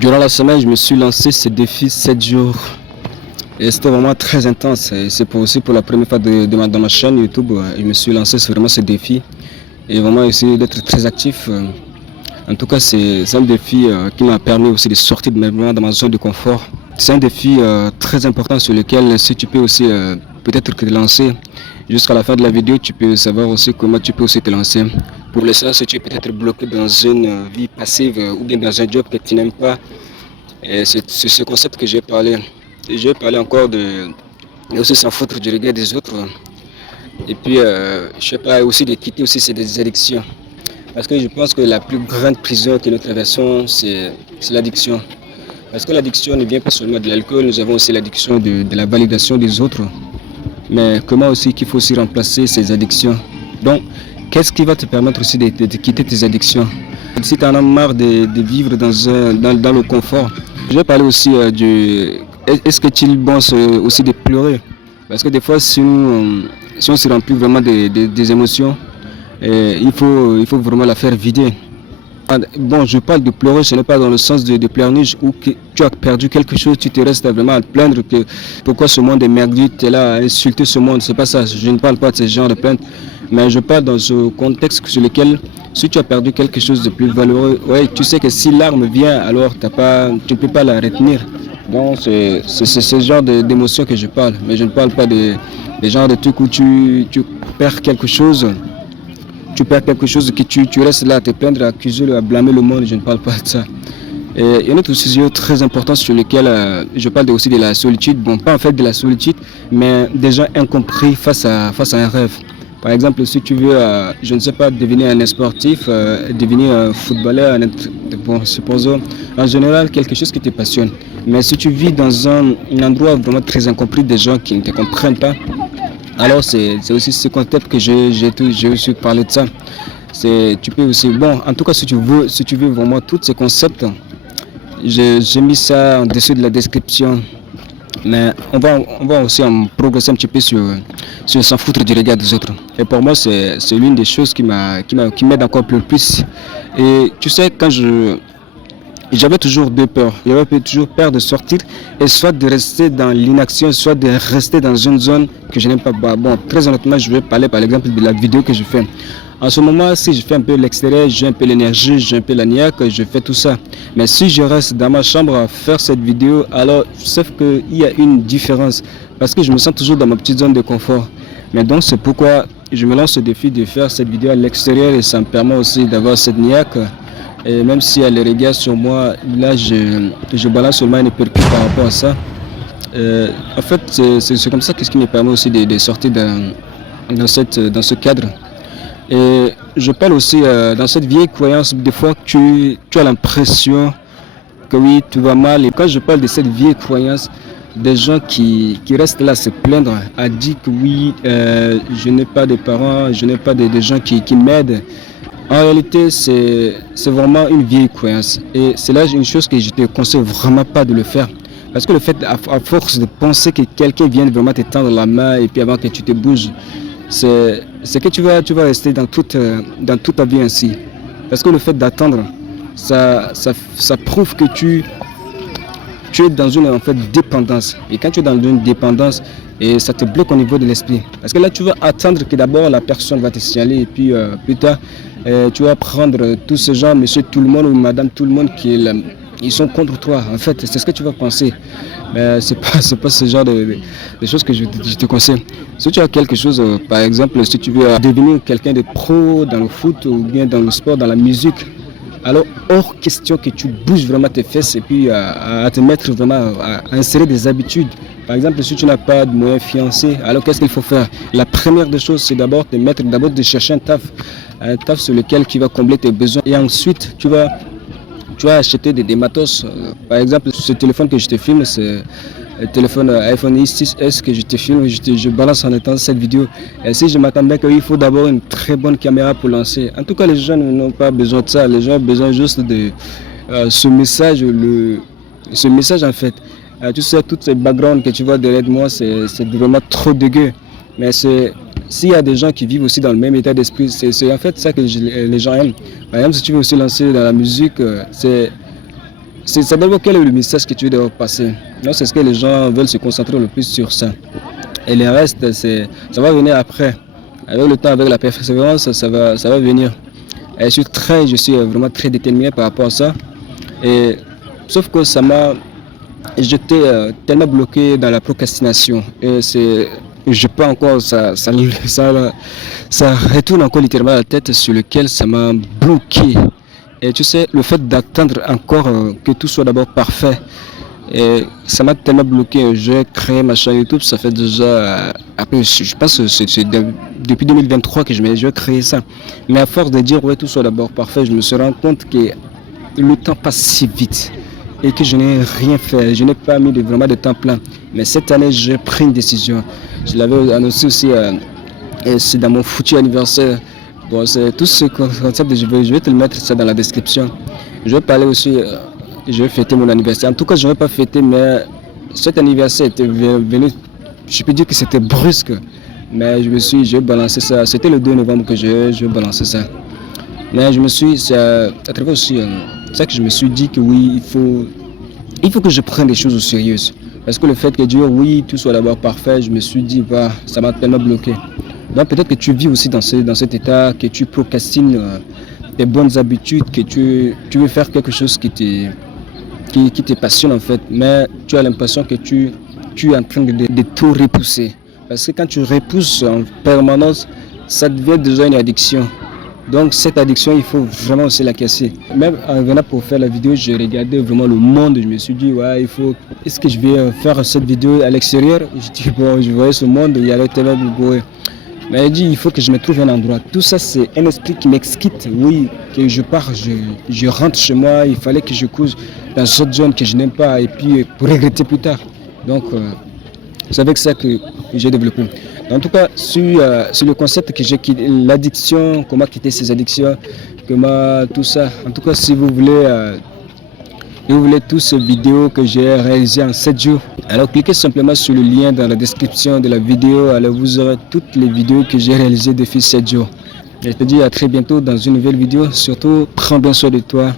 Durant la semaine, je me suis lancé ce défi 7 jours. Et c'était vraiment très intense. Et c'est aussi pour la première fois dans ma chaîne YouTube, je me suis lancé vraiment ce défi. Et vraiment essayer d'être très actif. En tout cas, c'est un défi qui m'a permis aussi de sortir vraiment de ma zone de confort. C'est un défi très important sur lequel, si tu peux aussi peut-être te lancer, jusqu'à la fin de la vidéo, tu peux savoir aussi comment tu peux aussi te lancer. Pour l'instant, si tu es peut-être bloqué dans une vie passive ou bien dans un job que tu n'aimes pas, c'est ce concept que j'ai parlé. J'ai parlé encore de aussi s'en foutre du regard des autres. Et puis, je sais pas, aussi de quitter aussi ces addictions. Parce que je pense que la plus grande prison que nous traversons, c'est l'addiction. Parce que l'addiction ne vient pas seulement de l'alcool, nous avons aussi l'addiction de la validation des autres. Mais comment aussi qu'il faut aussi remplacer ces addictions? Donc, qu'est-ce qui va te permettre aussi de quitter tes addictions? Si tu en as marre de vivre dans le confort, je vais parler aussi est-ce que tu es bon aussi de pleurer? Parce que des fois, si on se remplit vraiment des émotions, il faut vraiment la faire vider. Bon, je parle de pleurer, ce n'est pas dans le sens de pleurniche où tu as perdu quelque chose, tu te restes vraiment à te plaindre que pourquoi ce monde est merdique, tu es là à insulter ce monde, c'est pas ça, je ne parle pas de ce genre de plainte, mais je parle dans ce contexte sur lequel si tu as perdu quelque chose de plus valeureux, ouais, tu sais que si l'arme vient, alors tu ne peux pas la retenir. Donc c'est ce genre d'émotion que je parle, mais je ne parle pas des genres de trucs où tu perds quelque chose. Tu perds quelque chose que tu restes là à te plaindre, à accuser, à blâmer le monde, je ne parle pas de ça. Et il y a un autre sujet très important sur lequel je parle aussi de la solitude. Bon, pas en fait de la solitude, mais des gens incompris face à un rêve. Par exemple, si tu veux, je ne sais pas, devenir un sportif, devenir un footballeur, bon, supposons, en général, quelque chose qui te passionne. Mais si tu vis dans un endroit vraiment très incompris, des gens qui ne te comprennent pas, alors c'est aussi ce concept que j'ai aussi parlé de ça. Tu peux aussi, bon, en tout cas si tu veux vraiment tous ces concepts, j'ai mis ça en dessous de la description. Mais on va aussi en progresser un petit peu sur s'en foutre du regard des autres. Et pour moi c'est l'une des choses qui m'aide encore plus. Et tu sais, j'avais toujours deux peurs. J'avais toujours peur de sortir et soit de rester dans l'inaction, soit de rester dans une zone que je n'aime pas. Bon, très honnêtement, je vais parler par exemple de la vidéo que je fais. En ce moment, si je fais un peu l'extérieur, j'ai un peu l'énergie, j'ai un peu la niaque, je fais tout ça. Mais si je reste dans ma chambre à faire cette vidéo, alors sauf qu'il y a une différence. Parce que je me sens toujours dans ma petite zone de confort. Mais donc c'est pourquoi je me lance le défi de faire cette vidéo à l'extérieur et ça me permet aussi d'avoir cette niaque. Et même si elle regarde sur moi, là je balance seulement une percute par rapport à ça. En fait, c'est comme ça que ce qui me permet aussi de sortir dans ce cadre. Et je parle aussi dans cette vieille croyance, des fois tu as l'impression que oui, tu vas mal. Et quand je parle de cette vieille croyance, des gens qui restent là à se plaindre, à dire que oui, je n'ai pas de parents, je n'ai pas de gens qui m'aident. En réalité, c'est vraiment une vieille croyance. Et c'est là une chose que je ne te conseille vraiment pas de le faire. Parce que le fait, à force de penser que quelqu'un vienne vraiment te tendre la main et puis avant que tu te bouges, c'est que tu vas rester dans toute ta vie ainsi. Parce que le fait d'attendre, ça prouve que tu es dans une en fait dépendance. Et quand tu es dans une dépendance, et ça te bloque au niveau de l'esprit. Parce que là, tu vas attendre que d'abord la personne va te signaler et puis plus tard, tu vas prendre tous ces gens, monsieur tout le monde ou madame tout le monde ils sont contre toi. En fait, c'est ce que tu vas penser. Mais c'est pas ce genre de choses que je te conseille. Si tu as quelque chose, par exemple, si tu veux devenir quelqu'un de pro dans le foot ou bien dans le sport, dans la musique, alors hors question que tu bouges vraiment tes fesses et puis à te mettre vraiment à insérer des habitudes. Par exemple, si tu n'as pas de moyen fiancé, alors qu'est-ce qu'il faut faire? La première des choses, c'est d'abord de chercher un taf sur lequel tu vas combler tes besoins et ensuite tu vas acheter des matos. Par exemple, ce téléphone que je te filme, c'est le téléphone iPhone X6S que je te filme, je balance en étant cette vidéo. Et si je m'attendais qu'il faut d'abord une très bonne caméra pour lancer. En tout cas, les gens n'ont pas besoin de ça. Les gens ont besoin juste de ce message en fait. Tu sais, tous ces backgrounds que tu vois derrière moi, c'est vraiment trop dégueu. Mais s'il y a des gens qui vivent aussi dans le même état d'esprit, c'est en fait ça que les gens aiment. Par exemple, si tu veux aussi lancer dans la musique, c'est ça dépend quel est le message que tu veux devoir passer. Donc c'est ce que les gens veulent se concentrer le plus sur ça. Et le reste, ça va venir après. Avec le temps, avec la persévérance, ça va venir. Et je suis vraiment très déterminé par rapport à ça. Et, sauf que j'étais tellement bloqué dans la procrastination. Et je peux encore, ça retourne encore littéralement la tête sur lequel ça m'a bloqué. Et tu sais, le fait d'attendre encore que tout soit d'abord parfait, et ça m'a tellement bloqué. J'ai créé ma chaîne YouTube, ça fait déjà, après, je pense que c'est depuis 2023 que j'ai créé ça. Mais à force de dire, ouais, tout soit d'abord parfait, je me suis rendu compte que le temps passe si vite et que je n'ai rien fait. Je n'ai pas mis vraiment de temps plein. Mais cette année, j'ai pris une décision. Je l'avais annoncé aussi, et c'est dans mon foutu anniversaire. Bon, c'est tout ce concept, je vais te le mettre ça dans la description. Je vais parler aussi. Je vais fêter mon anniversaire. En tout cas, je ne vais pas fêter, mais cet anniversaire était venu, je peux dire que c'était brusque, mais je vais balancer ça. C'était le 2 novembre que je vais balancer ça. Mais c'est à travers aussi ça que je me suis dit que oui, il faut que je prenne les choses au sérieux. Parce que le fait que Dieu, oui, tout soit d'abord parfait, je me suis dit, bah, ça m'a tellement bloqué. Donc peut-être que tu vis aussi dans cet état, que tu procrastines tes bonnes habitudes, que tu veux faire quelque chose qui te passionne en fait, mais tu as l'impression que tu es en train de tout repousser. Parce que quand tu repousses en permanence, ça devient déjà une addiction. Donc cette addiction, il faut vraiment aussi la casser. Même en venant pour faire la vidéo, j'ai regardé vraiment le monde. Je me suis dit, ouais, est-ce que je vais faire cette vidéo à l'extérieur? Je dis, bon, je voyais ce monde, il y avait tellement de bruit. Mais il dit, il faut que je me trouve un endroit. Tout ça, c'est un esprit qui m'excite. Oui, que je pars, je rentre chez moi. Il fallait que je couse dans cette zone que je n'aime pas et puis pour regretter plus tard. Donc, c'est avec ça que j'ai développé. En tout cas, sur le concept que j'ai quitté, l'addiction, comment quitter ces addictions, comment tout ça. En tout cas, si vous voulez toutes ces vidéos que j'ai réalisées en 7 jours, alors cliquez simplement sur le lien dans la description de la vidéo. Alors vous aurez toutes les vidéos que j'ai réalisées depuis 7 jours. Je te dis à très bientôt dans une nouvelle vidéo. Surtout, prends bien soin de toi.